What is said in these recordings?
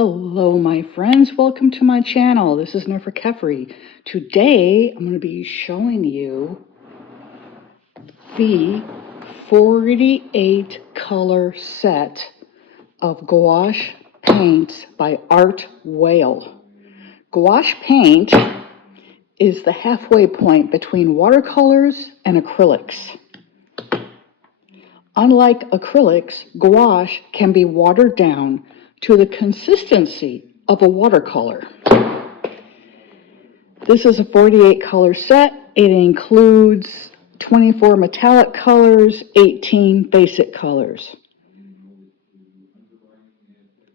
Hello my friends, welcome to my channel. This is 𝗫𝗫𝗃𝗃. Today I'm going to be showing you the 48 color set of gouache paints by 𝗵𝗿𝗂𝗀. Gouache paint is the halfway point between watercolors and acrylics. Unlike acrylics, gouache can be watered down to the consistency of a watercolor. This is a 48 color set. It includes 24 metallic colors, 18 basic colors.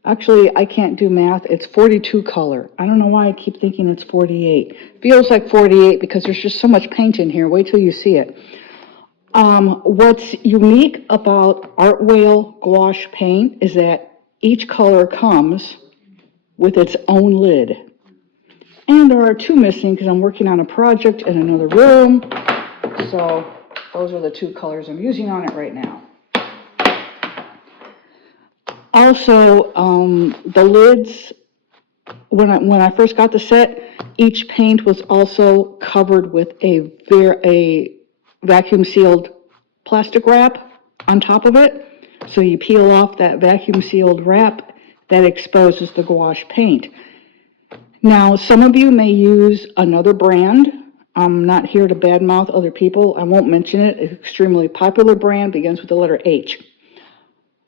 Actually, I can't do math. It's 42 color. I don't know why I keep thinking it's 48. Feels like 48 because there's just so much paint in here. Wait till you see it. What's unique about 𝗵𝗿𝗂𝗀 gouache paint is that each color comes with its own lid. And there are two missing because I'm working on a project in another room. So those are the two colors I'm using on it right now. Also, the lids, when I first got the set, each paint was also covered with a vacuum sealed plastic wrap on top of it. So you peel off that vacuum sealed wrap that exposes the gouache paint. Now, some of you may use another brand. I'm not here to badmouth other people. I won't mention it. It's an extremely popular brand, begins with the letter H.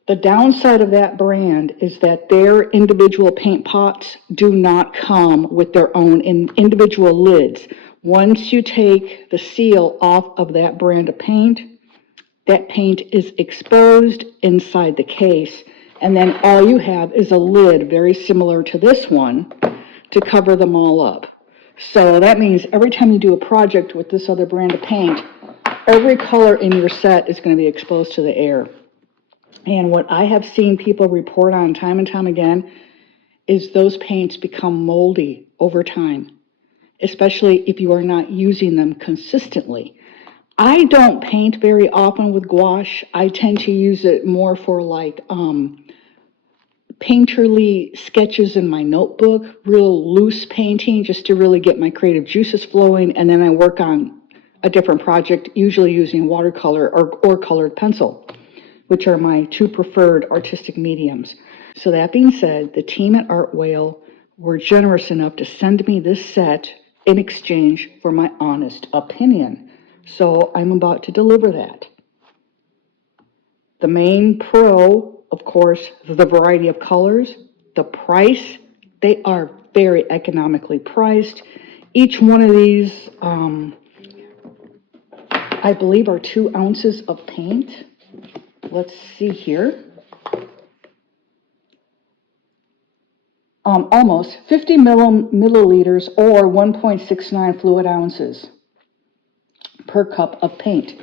The downside of that brand is that their individual paint pots do not come with their own individual lids. Once you take the seal off of that brand of paint, that paint is exposed inside the case, and then all you have is a lid very similar to this one to cover them all up. So that means every time you do a project with this other brand of paint, every color in your set is going to be exposed to the air. And what I have seen people report on time and time again is those paints become moldy over time, especially if you are not using them consistently. I don't paint very often with gouache. I tend to use it more for like painterly sketches in my notebook, real loose painting, just to really get my creative juices flowing, and then I work on a different project, usually using watercolor or colored pencil, which are my two preferred artistic mediums. So that being said, the team at 𝗵𝗿𝗂𝗀 were generous enough to send me this set in exchange for my honest opinion. So I'm about to deliver that. The main pro, of course, is the variety of colors. The price, they are very economically priced. Each one of these, I believe, are 2 ounces of paint. Let's see here. Almost 50 milliliters or 1.69 fluid ounces per cup of paint.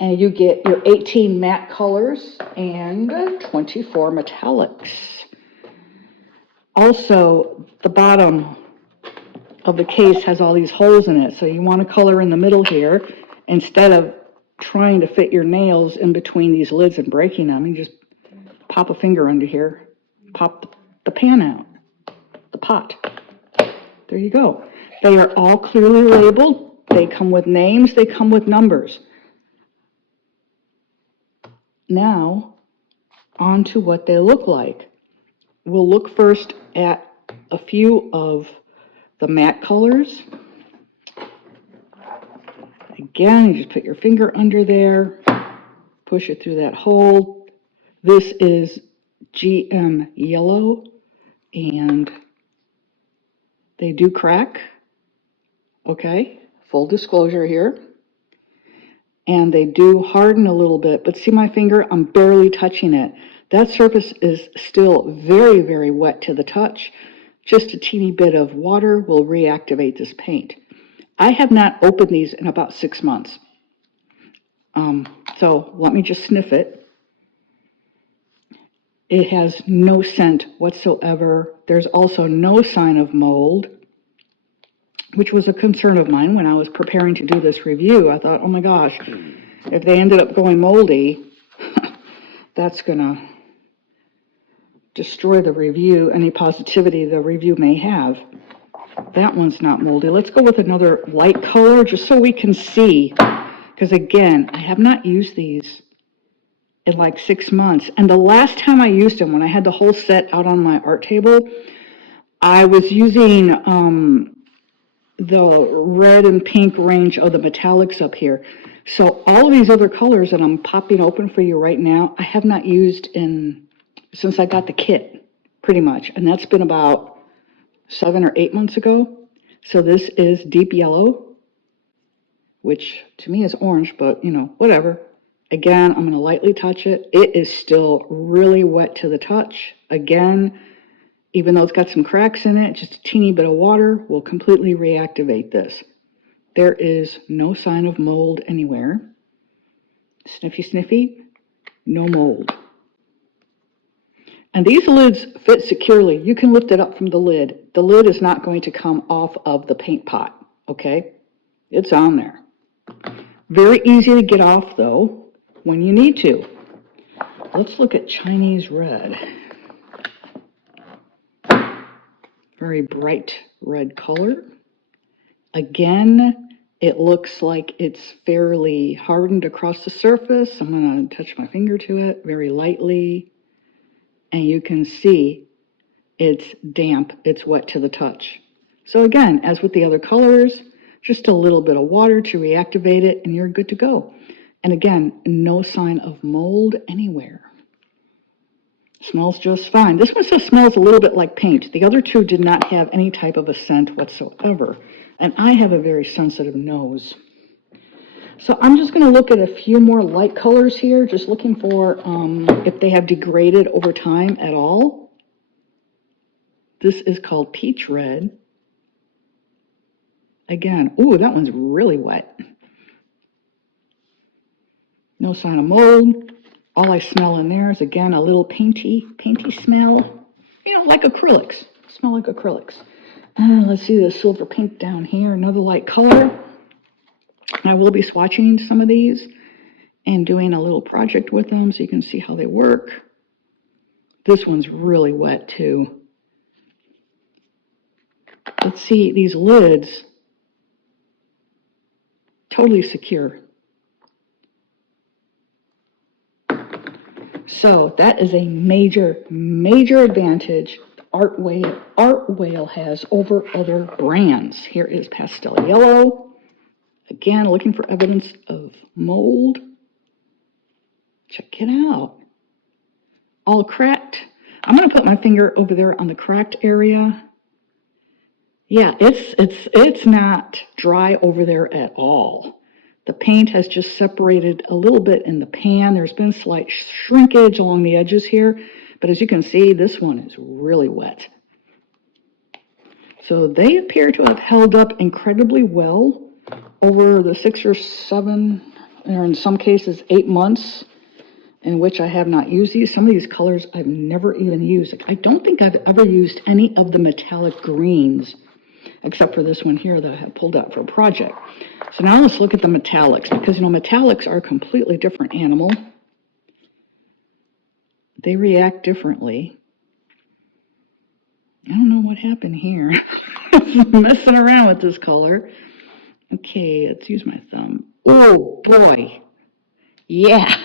And you get your 18 matte colors and 24 metallics. Also, the bottom of the case has all these holes in it. So you want to color in the middle here. Instead of trying to fit your nails in between these lids and breaking them, you just pop a finger under here, pop the pan out, the pot. There you go. They are all clearly labeled. They come with names, they come with numbers. Now, on to what they look like. We'll look first at a few of the matte colors. Again, you just put your finger under there, push it through that hole. This is GM yellow, and they do crack. Okay, full disclosure here. And they do harden a little bit, but see my finger? I'm barely touching it. That surface is still very, very wet to the touch. Just a teeny bit of water will reactivate this paint. I have not opened these in about 6 months. So let me just sniff it. It has no scent whatsoever. There's also no sign of mold, which was a concern of mine when I was preparing to do this review. I thought, oh my gosh, if they ended up going moldy, that's gonna destroy the review, any positivity the review may have. That one's not moldy. Let's go with another light color just so we can see. Because again, I have not used these in like 6 months. And the last time I used them, when I had the whole set out on my art table, I was using the red and pink range of the metallics up here. So all of these other colors that I'm popping open for you right now, I have not used since I got the kit, pretty much. And that's been about 7 or 8 months ago. So this is deep yellow, which to me is orange, but you know, whatever. Again, I'm going to lightly touch it. It is still really wet to the touch. Again, even though it's got some cracks in it, just a teeny bit of water will completely reactivate this. There is no sign of mold anywhere. Sniffy, sniffy, no mold. And these lids fit securely. You can lift it up from the lid. The lid is not going to come off of the paint pot, okay? It's on there. Very easy to get off, though, when you need to. Let's look at Chinese red. Very bright red color. Again, it looks like it's fairly hardened across the surface. I'm going to touch my finger to it very lightly. And you can see it's damp, it's wet to the touch. So again, as with the other colors, just a little bit of water to reactivate it and you're good to go. And again, no sign of mold anywhere. Smells just fine. This one just smells a little bit like paint. The other two did not have any type of a scent whatsoever. And I have a very sensitive nose. So I'm just going to look at a few more light colors here, just looking for if they have degraded over time at all. This is called peach red. Again, ooh, that one's really wet. No sign of mold. All I smell in there is, again, a little painty smell. You know, like acrylics. Smell like acrylics. Let's see the silver pink down here, another light color. I will be swatching some of these and doing a little project with them so you can see how they work. This one's really wet too. Let's see, these lids, totally secure. So that is a major advantage Art-Whale has over other brands. Here is pastel yellow. Again, looking for evidence of mold. Check it out. All cracked. I'm going to put my finger over there on the cracked area. Yeah, it's not dry over there at all. The paint has just separated a little bit in the pan. There's been slight shrinkage along the edges here, but as you can see, this one is really wet. So they appear to have held up incredibly well over the 6 or 7, or in some cases 8 months in which I have not used these. Some of these colors I've never even used. I don't think I've ever used any of the metallic greens, except for this one here that I have pulled out for a project. So now let's look at the metallics, because, you know, metallics are a completely different animal. They react differently. I don't know what happened here. Messing around with this color. Okay, let's use my thumb. Oh, boy. Yeah.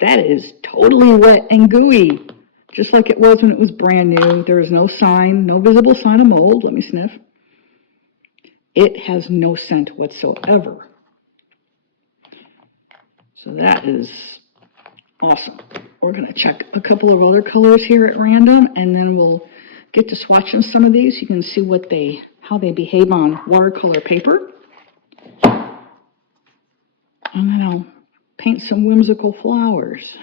That is totally wet and gooey, just like it was when it was brand new. There is no sign, no visible sign of mold. Let me sniff. It has no scent whatsoever. So that is awesome. We're going to check a couple of other colors here at random, and then we'll get to swatching some of these. You can see how they behave on watercolor paper. And then I'll paint some whimsical flowers.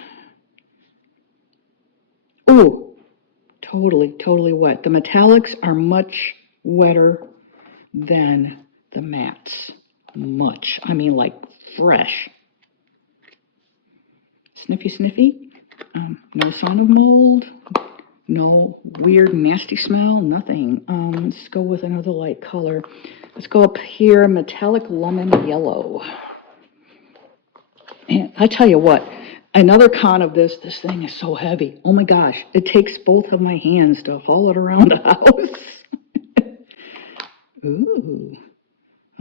Oh, totally wet. The metallics are much wetter than the mattes. Much. I mean, like fresh. Sniffy, sniffy. No sign of mold. No weird, nasty smell. Nothing. Let's go with another light color. Let's go up here, metallic lemon yellow. And I tell you what, Another con of this thing is so heavy. Oh my gosh, it takes both of my hands to haul it around the house. Ooh,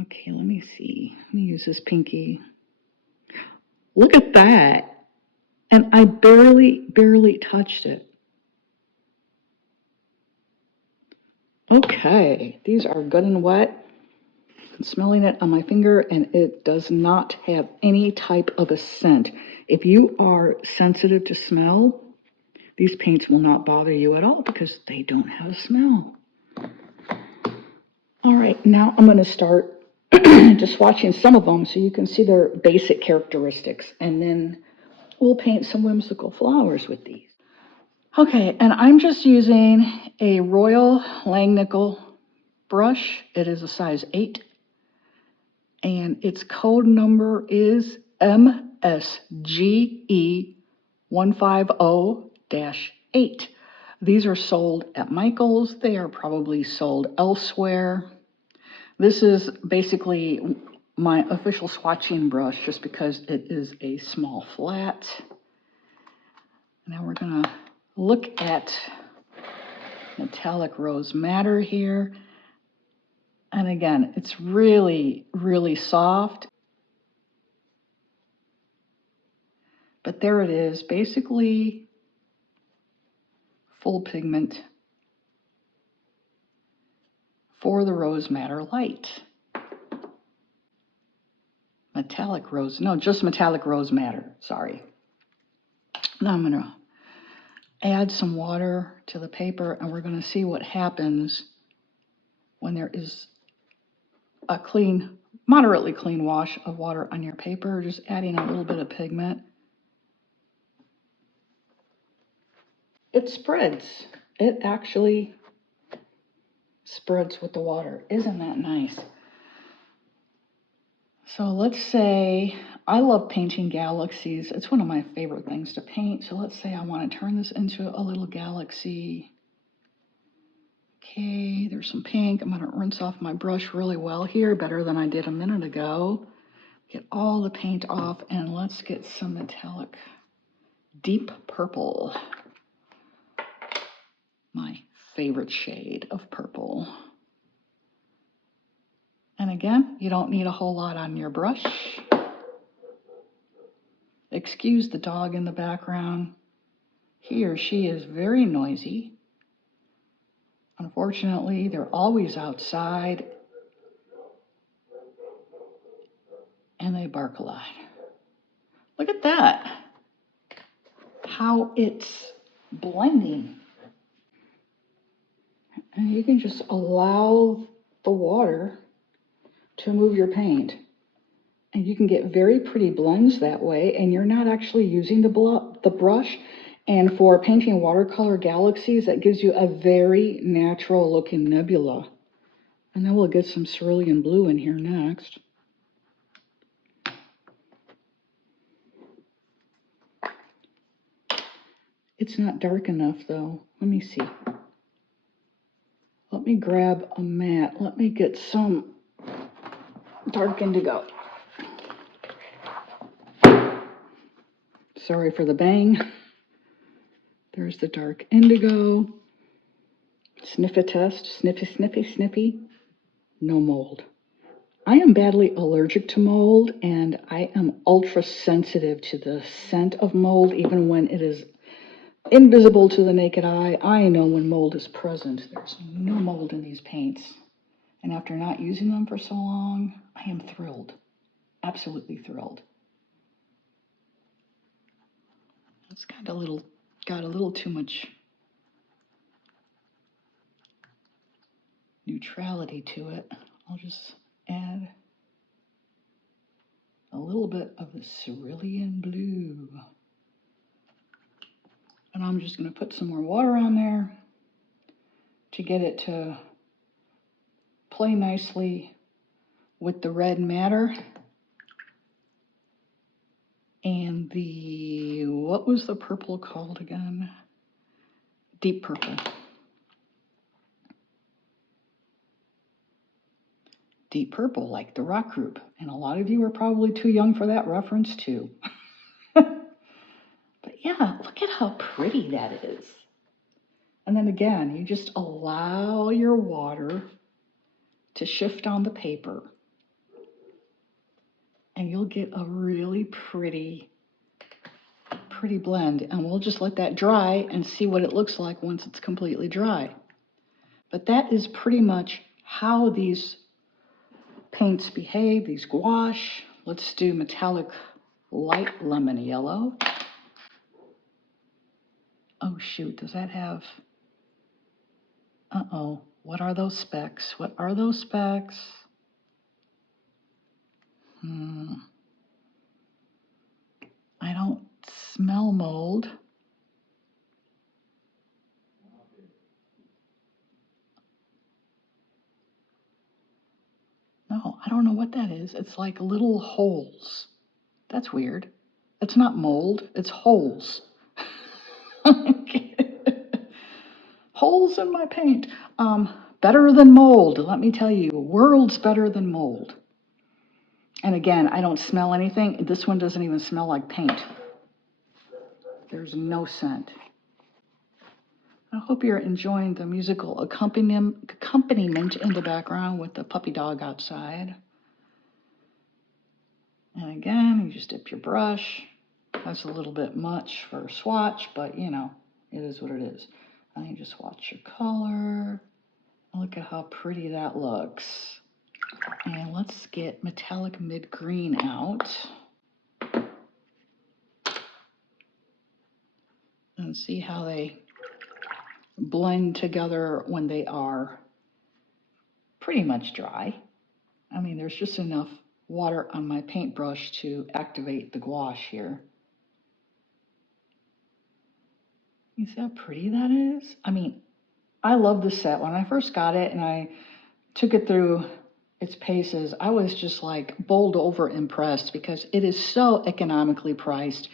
okay, let me see. Let me use this pinky. Look at that. And I barely touched it. Okay, these are good and wet. I'm smelling it on my finger, and it does not have any type of a scent. If you are sensitive to smell, these paints will not bother you at all because they don't have a smell. All right, now I'm going to start just swatching some of them so you can see their basic characteristics, and then we'll paint some whimsical flowers with these. Okay, and I'm just using a Royal Langnickel brush. It is a size 8, and its code number is MSGE150-8. These are sold at Michael's. They are probably sold elsewhere. This is basically my official swatching brush just because it is a small flat. Now we're going to look at metallic rose madder here. And again, it's really soft. But there it is, basically full pigment for the rose madder light. Metallic rose, no, just metallic rose madder, sorry. Now I'm gonna add some water to the paper, and we're gonna see what happens when there is a clean, moderately clean wash of water on your paper, just adding a little bit of pigment. It spreads. It actually spreads with the water. Isn't that nice? So let's say I love painting galaxies. It's one of my favorite things to paint. So let's say I want to turn this into a little galaxy. Okay, there's some pink. I'm going to rinse off my brush really well here, better than I did a minute ago. Get all the paint off, and let's get some metallic deep purple. My favorite shade of purple. And again, you don't need a whole lot on your brush. Excuse the dog in the background. He or she is very noisy. Unfortunately, they're always outside and they bark a lot. Look at that. How it's blending. And you can just allow the water to move your paint. And you can get very pretty blends that way, and you're not actually using the brush. And for painting watercolor galaxies, that gives you a very natural looking nebula. And then we'll get some cerulean blue in here next. It's not dark enough though. Let me see. Let me grab a mat. Let me get some dark indigo. Sorry for the bang. There's the dark indigo. Sniff a test. Sniffy, sniffy, sniffy. No mold. I am badly allergic to mold, and I am ultra sensitive to the scent of mold, even when it is invisible to the naked eye. I know when mold is present. There's no mold in these paints. And after not using them for so long, I am thrilled. Absolutely thrilled. It's got a little too much neutrality to it. I'll just add a little bit of the cerulean blue. And I'm just going to put some more water on there to get it to play nicely with the red madder and the, what was the purple called again? Deep purple. Deep purple, like the rock group. And a lot of you are probably too young for that reference too. yeah, look at how pretty that is. And then again, you just allow your water to shift on the paper, and you'll get a really pretty blend. And we'll just let that dry and see what it looks like once it's completely dry. But that is pretty much how these paints behave, these gouache. Let's do metallic light lemon yellow. Oh shoot, does that have, uh-oh, what are those specks? What are those specks? I don't smell mold. No, I don't know what that is. It's like little holes. That's weird. It's not mold, it's holes. Holes in my paint. Better than mold, let me tell you. Worlds better than mold. And again, I don't smell anything. This one doesn't even smell like paint. There's no scent. I hope you're enjoying the musical accompaniment in the background with the puppy dog outside. And again, you just dip your brush. That's a little bit much for a swatch, but you know, it is what it is. And you just swatch your color. Look at how pretty that looks. And let's get metallic mid-green out. And see how they blend together when they are pretty much dry. I mean, there's just enough water on my paintbrush to activate the gouache here. You see how pretty that is? I mean, I love this set. When I first got it and I took it through its paces, I was just like bowled over impressed because it is so economically priced.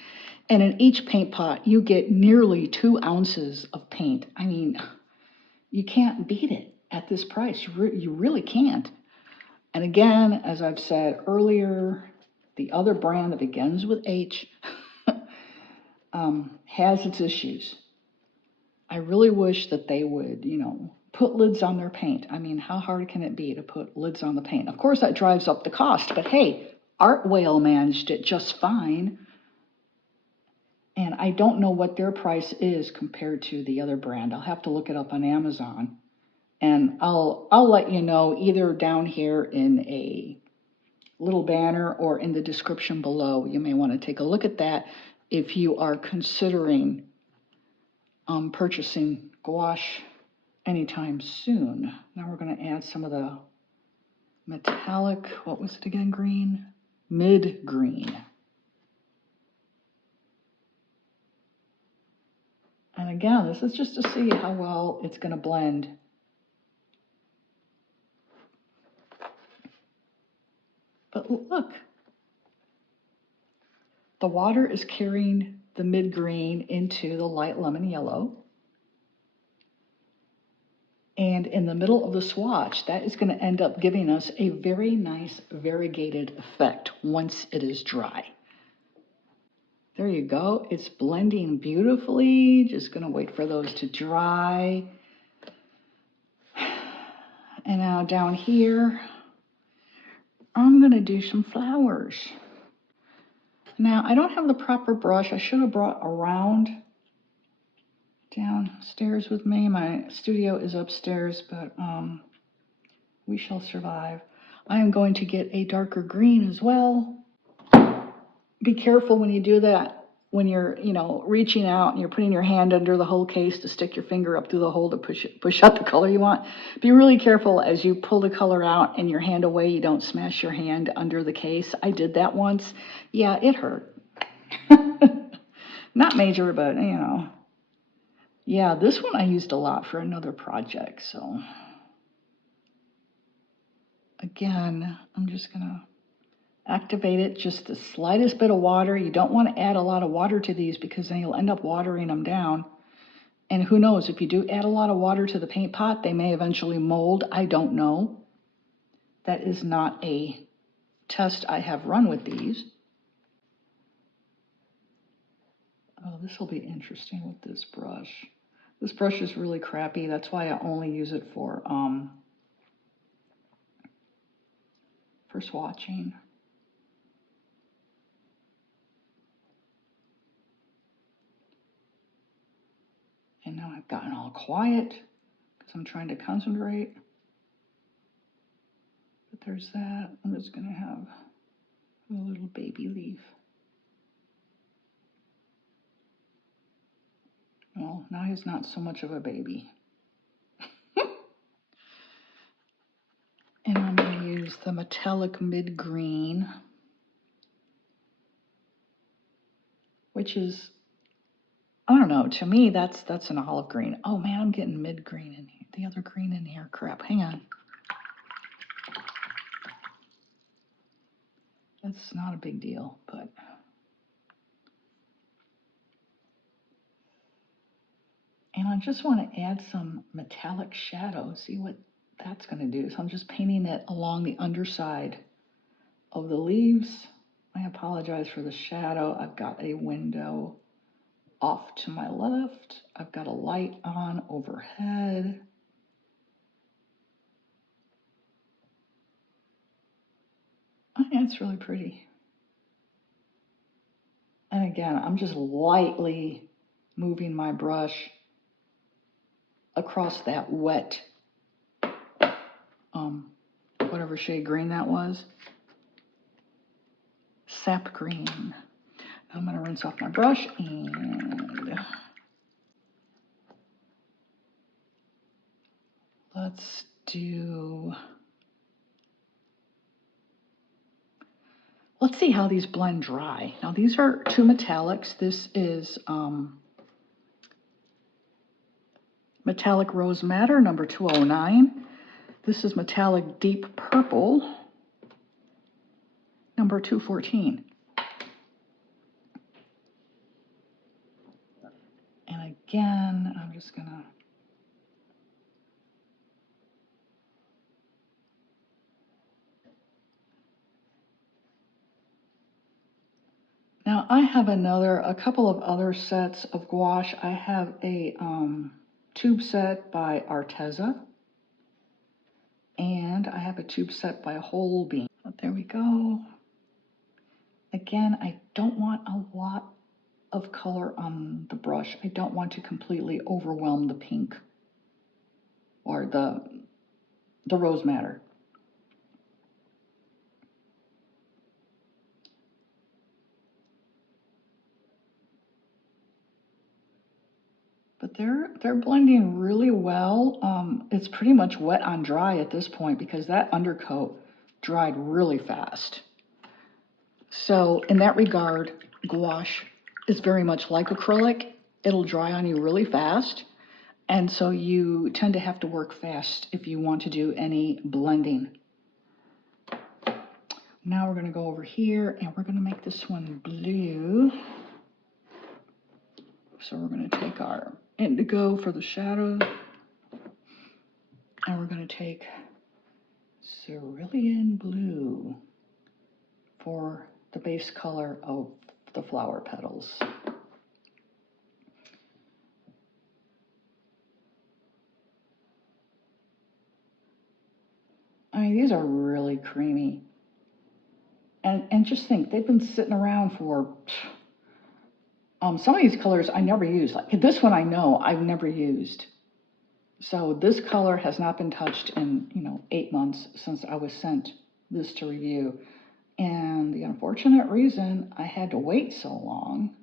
And in each paint pot, you get nearly 2 ounces of paint. I mean, you can't beat it at this price. You really can't. And again, as I've said earlier, the other brand that begins with H has its issues. I really wish that they would, you know, put lids on their paint. I mean, how hard can it be to put lids on the paint? Of course, that drives up the cost, but hey, 𝗏𝗏𝗏 managed it just fine. And I don't know what their price is compared to the other brand. I'll have to look it up on Amazon. And I'll let you know either down here in a little banner or in the description below. You may want to take a look at that if you are considering purchasing gouache anytime soon. Now we're going to add some of the metallic, what was it again, green? Mid-green. And again, this is just to see how well it's going to blend. But look, the water is carrying the mid-green into the light lemon yellow. And in the middle of the swatch, that is going to end up giving us a very nice variegated effect once it is dry. There you go. It's blending beautifully. Just going to wait for those to dry. And now down here, I'm going to do some flowers. Now, I don't have the proper brush. I should have brought a round downstairs with me. My studio is upstairs, but we shall survive. I am going to get a darker green as well. Be careful when you do that. When you're, you know, reaching out and you're putting your hand under the whole case to stick your finger up through the hole to push out the color you want. Be really careful as you pull the color out and your hand away. You don't smash your hand under the case. I did that once. Yeah, it hurt. Not major, but you know. Yeah, this one I used a lot for another project. So again, I'm just gonna activate it, just the slightest bit of water. You don't want to add a lot of water to these because then you'll end up watering them down. And who knows, if you do add a lot of water to the paint pot, they may eventually mold. I don't know. That is not a test I have run with these. Oh, this will be interesting with this brush. This brush is really crappy. That's why I only use it for swatching. And now I've gotten all quiet because I'm trying to concentrate. But there's that. I'm just going to have a little baby leaf. Well, now he's not so much of a baby. And I'm going to use the metallic mid-green, which is, I don't know, to me that's an olive green. Oh man, I'm getting mid-green in here, the other green in here. Crap, hang on. That's not a big deal, but and I just want to add some metallic shadow, see what that's going to do. So I'm just painting it along the underside of the leaves. I apologize for the shadow. I've got a window off to my left. I've got a light on overhead. Oh, yeah, it's really pretty. And again, I'm just lightly moving my brush across that wet, whatever shade green that was. Sap green. I'm going to rinse off my brush and let's see how these blend dry. Now these are two metallics. This is Metallic Rose Madder number 209. This is Metallic Deep Purple number 214. And again, I'm just gonna now I have a couple of other sets of gouache. I have a tube set by Arteza, and I have a tube set by 𝗿𝗵𝗃𝗏. But there we go. Again, I don't want a lot of color on the brush. I don't want to completely overwhelm the pink or the rose madder. But they're blending really well. It's pretty much wet on dry at this point because that undercoat dried really fast. So in that regard, gouache is very much like acrylic. It'll dry on you really fast. And so you tend to have to work fast if you want to do any blending. Now we're going to go over here and we're going to make this one blue. So we're going to take our indigo for the shadow, and we're going to take cerulean blue for the base color of the flower petals. I mean, these are really creamy. And just think, they've been sitting around for, some of these colors I never used. Like this one I know I've never used. So this color has not been touched in, 8 months since I was sent this to review. And the unfortunate reason I had to wait so long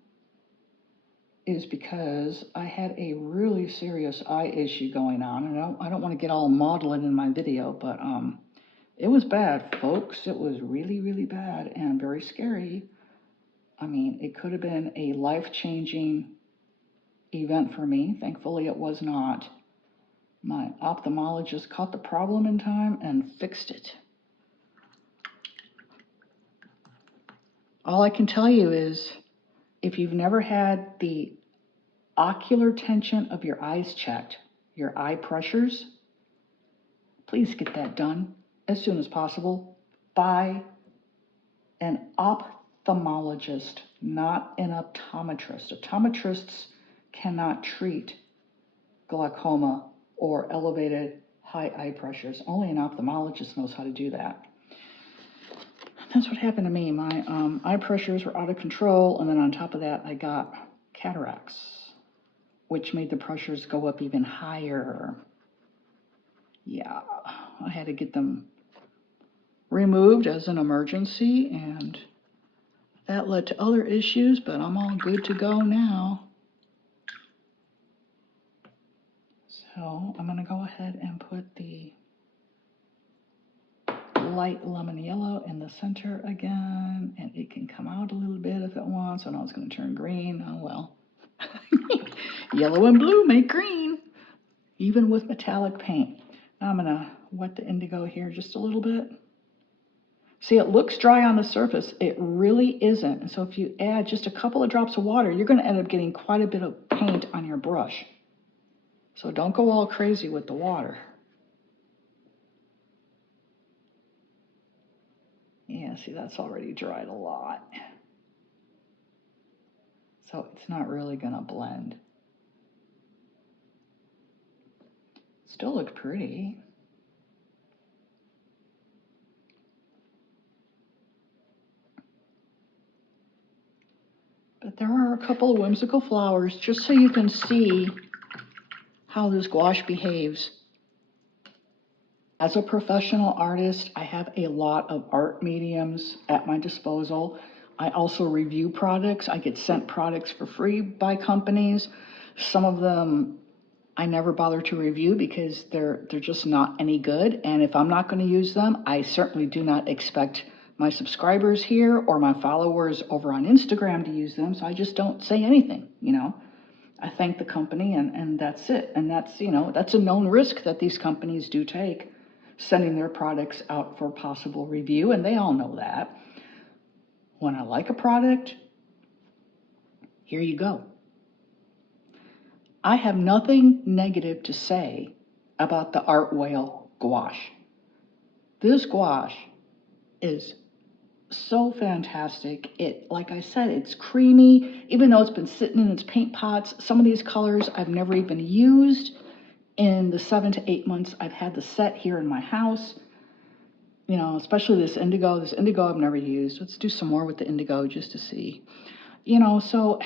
is because I had a really serious eye issue going on. And I don't want to get all maudlin in my video, but it was bad, folks. It was really, really bad and very scary. I mean, it could have been a life-changing event for me. Thankfully, it was not. My ophthalmologist caught the problem in time and fixed it. All I can tell you is, if you've never had the ocular tension of your eyes checked, your eye pressures, please get that done as soon as possible by an ophthalmologist, not an optometrist. Optometrists cannot treat glaucoma or elevated high eye pressures. Only an ophthalmologist knows how to do that. That's what happened to me. My eye pressures were out of control, and then on top of that, I got cataracts, which made the pressures go up even higher. Yeah, I had to get them removed as an emergency, and that led to other issues, but I'm all good to go now. So I'm gonna go ahead and put the light lemon yellow in the center again, and it can come out a little bit if it wants. I know it's gonna turn green, oh well. Yellow and blue make green, even with metallic paint. Now I'm gonna wet the indigo here just a little bit. See, it looks dry on the surface. It really isn't. And so if you add just a couple of drops of water, you're gonna end up getting quite a bit of paint on your brush. So don't go all crazy with the water. Yeah, see, that's already dried a lot. So it's not really gonna blend. Still look pretty. But there are a couple of whimsical flowers, just so you can see how this gouache behaves. As a professional artist, I have a lot of art mediums at my disposal. I also review products. I get sent products for free by companies. Some of them I never bother to review because they're just not any good. And if I'm not going to use them, I certainly do not expect my subscribers here or my followers over on Instagram to use them. So I just don't say anything, you know. I thank the company and that's it. And that's, you know, that's a known risk that these companies do take, sending their products out for possible review, and they all know that. When I like a product, here you go. I have nothing negative to say about the 𝗺𝗿𝗂𝗀 gouache. This gouache is so fantastic. It, like I said, it's creamy, even though it's been sitting in its paint pots. Some of these colors I've never even used in the 7 to 8 months I've had the set here in my house. You know, especially this indigo. This indigo I've never used. Let's do some more with the indigo just to see. You know, so,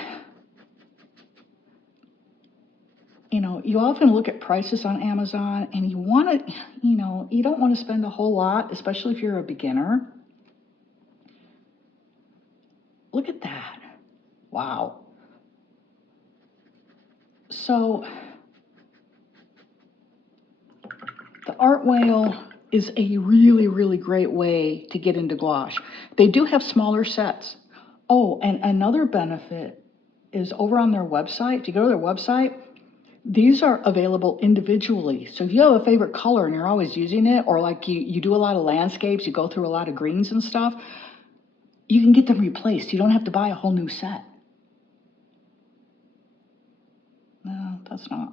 you know, you often look at prices on Amazon and you want to, you know, you don't want to spend a whole lot, especially if you're a beginner. Look at that. Wow. So, the 𝗺𝗿𝗂𝗀 is a really, really great way to get into gouache. They do have smaller sets. Oh, and another benefit is over on their website. If you go to their website, these are available individually. So if you have a favorite color and you're always using it, or like you do a lot of landscapes, you go through a lot of greens and stuff, you can get them replaced. You don't have to buy a whole new set. No, that's not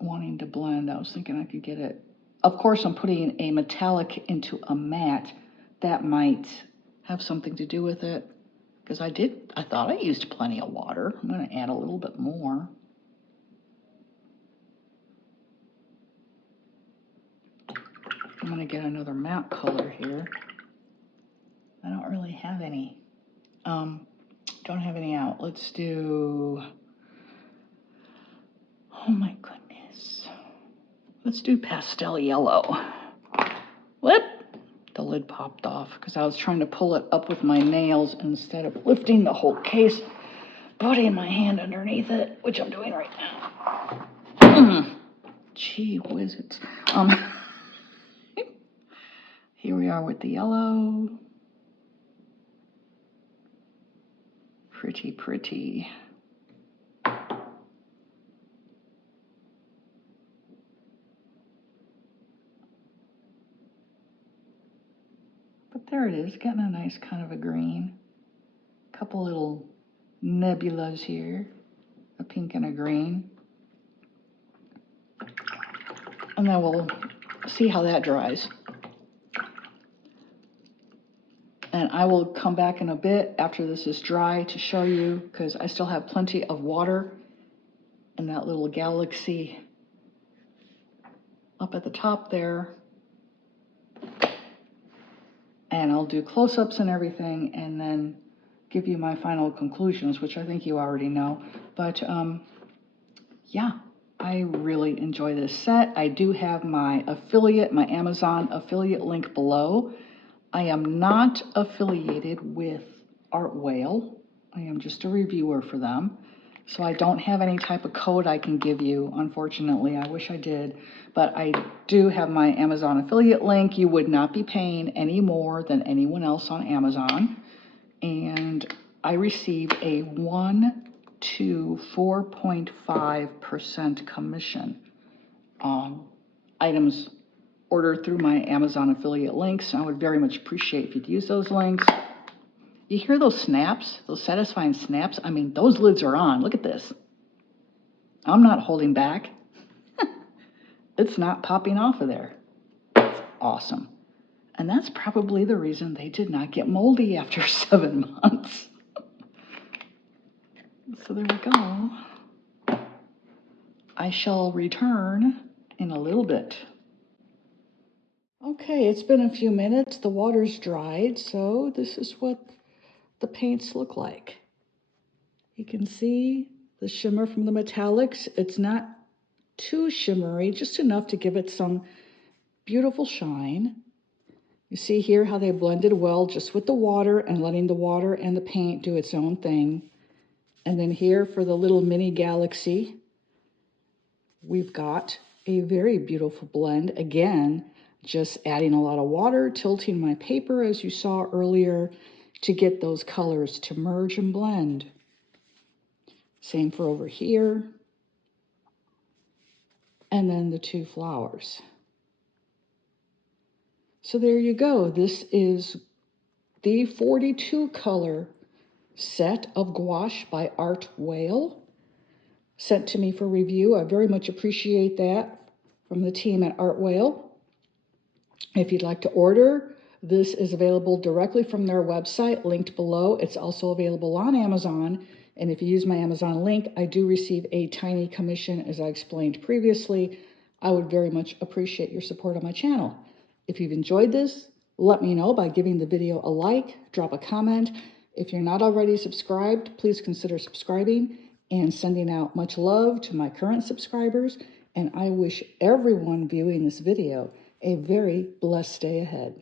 wanting to blend. I was thinking I could get it. Of course, I'm putting a metallic into a matte. That might have something to do with it, because I thought I used plenty of water. I'm going to add a little bit more. I'm going to get another matte color here. I don't really have any. Don't have any out. Let's do, oh my goodness. Let's do pastel yellow. Whoop! The lid popped off because I was trying to pull it up with my nails instead of lifting the whole case, putting my hand underneath it, which I'm doing right now. Gee whizzes. Here we are with the yellow. Pretty, pretty. But there it is, getting a nice kind of a green. Couple little nebulas here, a pink and a green. And then we'll see how that dries. And I will come back in a bit after this is dry to show you, because I still have plenty of water in that little galaxy up at the top there. And I'll do close-ups and everything, and then give you my final conclusions, which I think you already know. But yeah, I really enjoy this set. I do have my affiliate, my Amazon affiliate link below. I am not affiliated with 𝗺𝗿𝗀𝗀𝗀. I am just a reviewer for them. So I don't have any type of code I can give you, unfortunately. I wish I did. But I do have my Amazon affiliate link. You would not be paying any more than anyone else on Amazon. And I receive a 1 to 4.5% commission on items ordered through my Amazon affiliate links. I would very much appreciate if you'd use those links. You hear those snaps, those satisfying snaps? I mean, those lids are on. Look at this. I'm not holding back. It's not popping off of there. It's awesome. And that's probably the reason they did not get moldy after 7 months. So there we go. I shall return in a little bit. Okay, it's been a few minutes. The water's dried, so this is what the paints look like. You can see the shimmer from the metallics. It's not too shimmery, just enough to give it some beautiful shine. You see here how they blended well just with the water and letting the water and the paint do its own thing. And then here for the little mini galaxy, we've got a very beautiful blend. Again, just adding a lot of water, tilting my paper as you saw earlier to get those colors to merge and blend. Same for over here. And then the 2 flowers. So there you go. This is the 42 color set of gouache by 𝗺𝗿𝗀𝗀𝗀, sent to me for review. I very much appreciate that from the team at 𝗺𝗿𝗀𝗀𝗀. If you'd like to order, this is available directly from their website, linked below. It's also available on Amazon. And if you use my Amazon link, I do receive a tiny commission, as I explained previously. I would very much appreciate your support on my channel. If you've enjoyed this, let me know by giving the video a like, drop a comment. If you're not already subscribed, please consider subscribing and sending out much love to my current subscribers. And I wish everyone viewing this video a very blessed day ahead.